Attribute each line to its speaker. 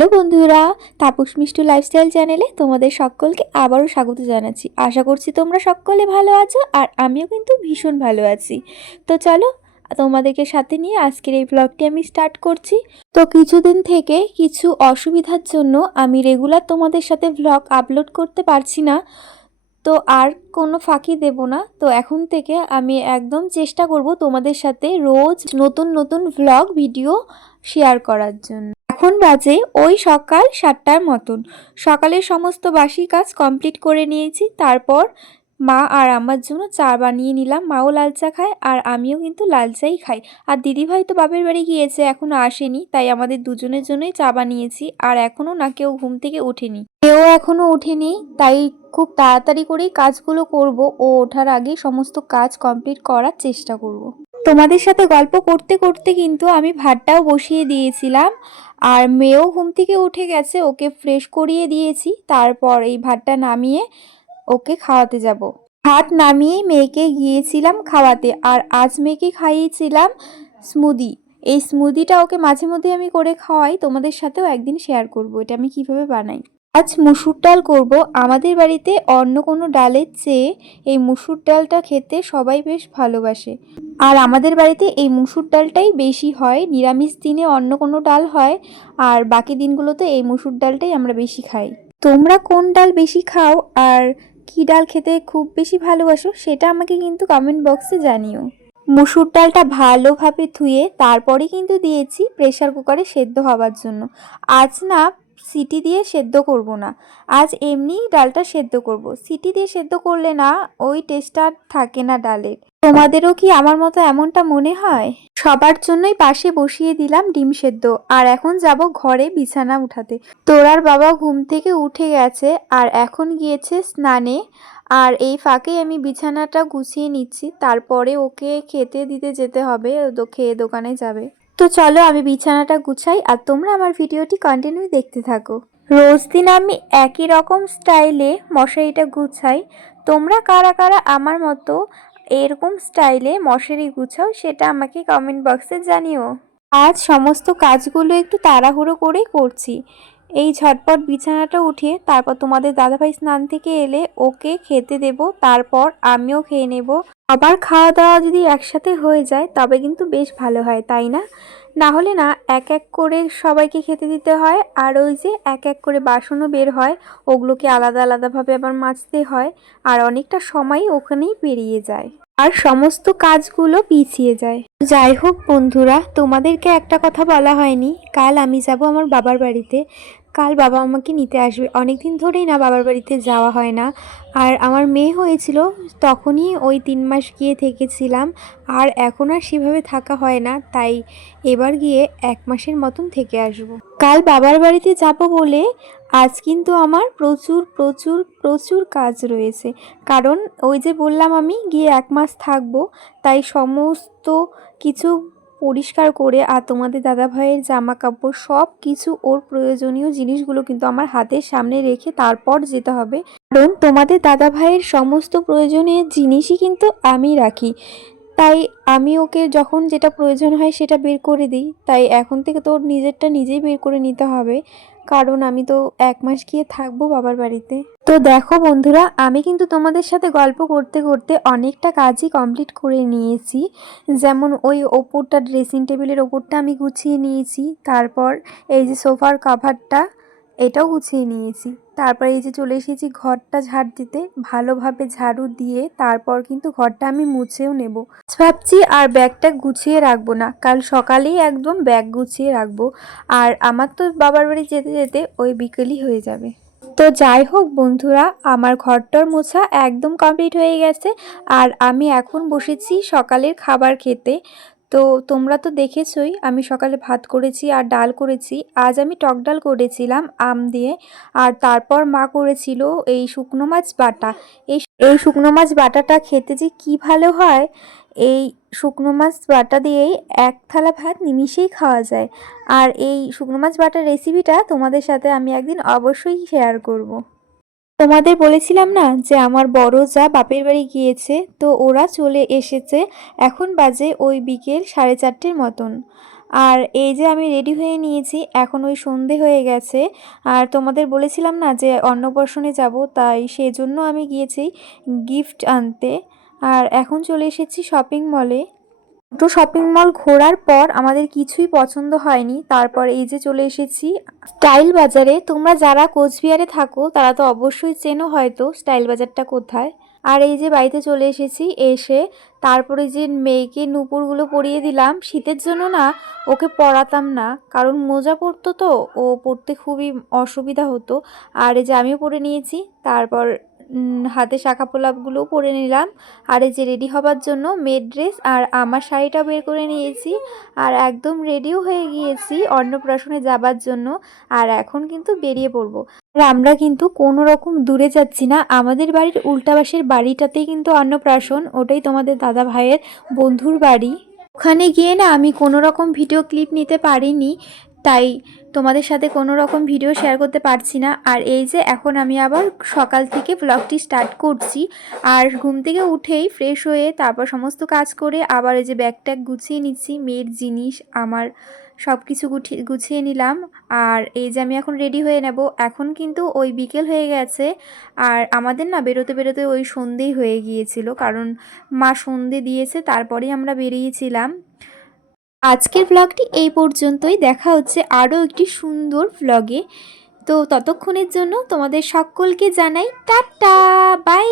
Speaker 1: Hello বন্ধুরা, Tapas Mishtu lifestyle চ্যানেলে তোমাদের সকলকে আবারও স্বাগত জানাচ্ছি। আশা করছি তোমরা সকলে ভালো আছো আর আমিও কিন্তু ভীষণ ভালো আছি। তো চলো, তোমাদেরকে সাথে নিয়ে আজকের এই ব্লগটি আমি স্টার্ট করছি। তো কিছুদিন থেকে কিছু অসুবিধার জন্য আমি রেগুলার তোমাদের সাথে ব্লগ আপলোড করতে পারছি না। তো আর কোনো ফাঁকি দেব না। তো এখন থেকে আমি একদম চেষ্টা করব তোমাদের সাথে রোজ নতুন নতুন ভ্লগ ভিডিও শেয়ার করার জন্য। এখন বাজে ওই সকাল সাতটার মতন। সকালের সমস্ত বাসি কাজ কমপ্লিট করে নিয়েছি, তারপর মা আর আমার জন্য চা বানিয়ে নিলাম। মাও লাল চা খায় আর আমিও কিন্তু লাল চাই খাই। আর দিদিভাই তো বাপের বাড়ি গিয়েছে এখনও আসেনি, তাই আমাদের দুজনের জন্যই চা বানিয়েছি। আর এখনও না কেউ ঘুম থেকে ওঠেনি। কেউ এখনও ওঠেনি, তাই খুব তাড়াতাড়ি করেই কাজগুলো করব। ও ওঠার আগে সমস্ত কাজ কমপ্লিট করার চেষ্টা করব। তোমাদের সাথে গল্প করতে করতে কিন্তু আমি ভাতটাও বসিয়ে দিয়েছিলাম। আর মেয়েও ঘুম থেকে উঠে গেছে, ওকে ফ্রেশ করিয়ে দিয়েছি। তারপর এই ভাতটা নামিয়ে ওকে খাওয়াতে যাব। ভাত নামিয়ে মেয়েকে গিয়েছিলাম খাওয়াতে, আর আজ মেয়েকে খাইয়েছিলাম স্মুদি এই স্মুদিটা ওকে মাঝে মধ্যে আমি করে খাওয়াই, তোমাদের সাথেও একদিন শেয়ার করব, এটা আমি কীভাবে বানাই। আজ মুসুর ডাল করব। আমাদের বাড়িতে অন্য কোনো ডালের চেয়ে এই মুসুর ডালটা খেতে সবাই বেশ ভালোবাসে। আর আমাদের বাড়িতে এই মুসুর ডালটাই বেশি হয়। নিরামিষ দিনে অন্য কোনো ডাল হয়। আর বাকি দিনগুলোতে এই মুসুর ডালটাই আমরা বেশি খাই। তোমরা কোন ডাল বেশি খাও? আর কী ডাল খেতে খুব বেশি ভালোবাসো? সেটা আমাকে কিন্তু কমেন্ট বক্সে জানিও। মুসুর ডালটা ভালোভাবে ধুয়ে তারপরে কিন্তু দিয়েছি প্রেশার কুকারে সেদ্ধ হওয়ার জন্য। আজ না সিটি দিয়ে সেদ্ধ করব না। আজ এমনি ডালটা সেদ্ধ করব। সিটি দিয়ে সেদ্ধ করলে না ওই টেস্টটা থাকে না ডালের। তোমাদেরও কি আমার মতো এমনটা মনে হয়? সবার জন্যই পাশে বসিয়ে দিলাম ডিম সেদ্ধ। আর এখন যাব ঘরে বিছানা উঠাতে। তোরার বাবা ঘুম থেকে উঠে গেছে আর এখন গিয়েছে স্নানে। আর এই ফাঁকেই আমি বিছানাটা গুছিয়ে নিচ্ছি। তারপরে ওকে খেতে দিতে যেতে হবে। খেয়ে দোকানে যাবে। তো চলো আমি বিছানাটা গুছাই আর তোমরা আমার ভিডিওটি কন্টিনিউ দেখতে থাকো। রোজ দিন আমি একই রকম স্টাইলে মশারিটা গুছাই। তোমরা কারা কারা আমার মতো এরকম স্টাইলে মশারি গুছাও সেটা আমাকে কমেন্ট বক্সে জানিও। আজ সমস্ত কাজগুলো একটু তাড়াহুড়ো করেই করছি। এই ঝটপট বিছানাটা উঠিয়ে তারপর তোমাদের দাদাভাই স্নান থেকে এলে ওকে খেতে দেব, তারপর আমিও খেয়ে নেব। আবার খাওয়া দাওয়া যদি একসাথে হয়ে যায়, তবে কিন্তু বেশ ভালো হয়, তাই না? না হলে না, এক এক করে সবাইকে খেতে দিতে হয়, আর ওই যে এক এক করে বাসনও বের হয়, ওগুলোকে আলাদা আলাদাভাবে আবার মাজতে হয়, আর অনেকটা সময় ওখানেই পেরিয়ে যায়। আর সমস্ত কাজগুলো পিছিয়ে যায়। যাই হোক বন্ধুরা, তোমাদেরকে একটা কথা বলা হয়নি, কাল আমি যাব আমার বাবার বাড়িতে। কাল বাবা আমাকে নিতে আসবে। অনেক দিন ধরেই না বাবার বাড়িতে যাওয়া হয় না। আর আমার মেয়ে হয়েছিল, তখনই ওই তিন মাস গিয়ে থেকেছিলাম। আর এখন আর সেভাবে থাকা হয় না, তাই এবার গিয়ে এক মাসের মতন থেকে আসব। কাল বাবার বাড়িতে যাব বলে আজ কিন্তু আমার প্রচুর প্রচুর প্রচুর কাজ রয়েছে। কারণ ওই যে বললাম আমি, গিয়ে এক মাস থাকব। তাই সমস্ত কিছু পরিষ্কার করে আর তোমাদের দাদা ভাইয়ের জামা কাপড় সব কিছু ওর প্রয়োজনীয় জিনিসগুলো কিন্তু আমার হাতের সামনে রেখে তারপর যেতে হবে। কারণ তোমাদের দাদা ভাইয়ের সমস্ত প্রয়োজনীয় জিনিসই কিন্তু আমি রাখি। তাই আমি ওকে যখন যেটা প্রয়োজন হয় সেটা বের করে দিই। তাই এখন থেকে তোর নিজেরটা নিজেই বের করে নিতে হবে। কারণ আমি তো এক মাস গিয়ে থাকব বাবার বাড়িতে। তো দেখো বন্ধুরা, আমি কিন্তু তোমাদের সাথে গল্প করতে করতে অনেকটা কাজই কমপ্লিট করে নিয়েছি। যেমন ওই ওপরটা ড্রেসিং টেবিলের ওপরটা আমি গুছিয়ে নিয়েছি। তারপর এই যে সোফার কাভারটা এটাও গুছিয়ে নিয়েছি। তারপর এই যে চলে এসেছি ঘরটা ঝাড় দিতে, ভালোভাবে ঝাড়ু দিয়ে তারপর কিন্তু ঘরটা আমি মুছেও নেব। ভাবছি আর ব্যাগটা গুছিয়ে রাখব না, কাল সকালেই একদম ব্যাগ গুছিয়ে রাখব। আর আমার তো বাবার বাড়ি যেতে যেতে ওই বিকেলই হয়ে যাবে। তো যাই হোক বন্ধুরা, আমার ঘরটার মোছা একদম কমপ্লিট হয়ে গেছে। আর আমি এখন বসেছি সকালের খাবার খেতে। তো তোমরা তো দেখেছই, আমি সকালে ভাত করেছি আর ডাল করেছি। আজ আমি টক ডাল করেছিলাম, আম দিয়ে। আর তারপর মা করেছিল এই শুকনো মাছ বাটা। এই এই শুকনো মাছ বাটাটা খেতে যে কি ভালো হয়, এই শুকনো মাছ বাটা দিয়েই এক থালা ভাত নিমিষেই খাওয়া যায়। আর এই শুকনো মাছ বাটার রেসিপিটা তোমাদের সাথে আমি একদিন অবশ্যই শেয়ার করব। তোমাদের বলেছিলাম না যে আমার বড় যা বাপের বাড়ি গিয়েছে, তো ওরা চলে এসেছে এখন বাজে ওই বিকেল সাড়ে চারটের মতন। আর এই যে আমি রেডি হয়ে নিয়েছি, এখন ওই সন্ধে হয়ে গেছে। আর তোমাদের বলেছিলাম না যে অন্নপ্রাশনে যাব, তাই সেই জন্য আমি গিয়েছি গিফট আনতে। আর এখন চলে এসেছি শপিং মলে। দুটো শপিং মল ঘোরার পর আমাদের কিছুই পছন্দ হয়নি। তারপর এই যে চলে এসেছি স্টাইল বাজারে। তোমরা যারা কোচবিহারে থাকো, তারা তো অবশ্যই চেনো হয়তো স্টাইল বাজারটা কোথায়। আর এই যে বাড়িতে চলে এসেছি, এসে তারপরে যে মেয়েকে নুপুরগুলো পরিয়ে দিলাম, শীতের জন্য না ওকে পরাতাম না। কারণ মোজা পরতো তো, ও পরতে খুবই অসুবিধা হতো। আর এই যে আমিও পরে নিয়েছি, তারপর হাতে শাখা পোলাপগুলোও পরে নিলাম। আর এই যে রেডি হবার জন্য মেড ড্রেস আর আমার শাড়িটা বের করে নিয়েছি। আর একদম রেডিও হয়ে গিয়েছি অন্নপ্রাশনে যাবার জন্য। আর এখন কিন্তু বেরিয়ে পড়ব। আর আমরা কিন্তু কোনো রকম দূরে যাচ্ছি না। আমাদের বাড়ির উল্টাবাসের বাড়িটাতেই কিন্তু অন্নপ্রাশন। ওটাই তোমাদের দাদা ভাইয়ের বন্ধুর বাড়ি। ওখানে গিয়ে না আমি কোনো রকম ভিডিও ক্লিপ নিতে পারিনি। তাই তোমাদের সাথে কোনো রকম ভিডিও শেয়ার করতে পারছি না। আর এই যে এখন আমি আবার সকাল থেকে ব্লগটি স্টার্ট করছি। আর ঘুম থেকে উঠেই ফ্রেশ হয়ে তারপর সমস্ত কাজ করে আবার এই যে ব্যাগ ট্যাগ গুছিয়ে নিচ্ছি, মেয়ের জিনিস, আমার সব কিছু গুছিয়ে নিলাম। আর এই যে আমি এখন রেডি হয়ে নেব। এখন কিন্তু ওই বিকেল হয়ে গেছে। আর আমাদের না বেরোতে বেরোতে ওই সন্ধেই হয়ে গিয়েছিল। কারণ মা সন্ধে দিয়েছে, তারপরেই আমরা বেরিয়েছিলাম। আজকের ব্লগটি এই পর্যন্তই। দেখা হচ্ছে আরও একটি সুন্দর ব্লগে তো ততক্ষণের জন্য তোমাদের সকলকে জানাই টাটা বাই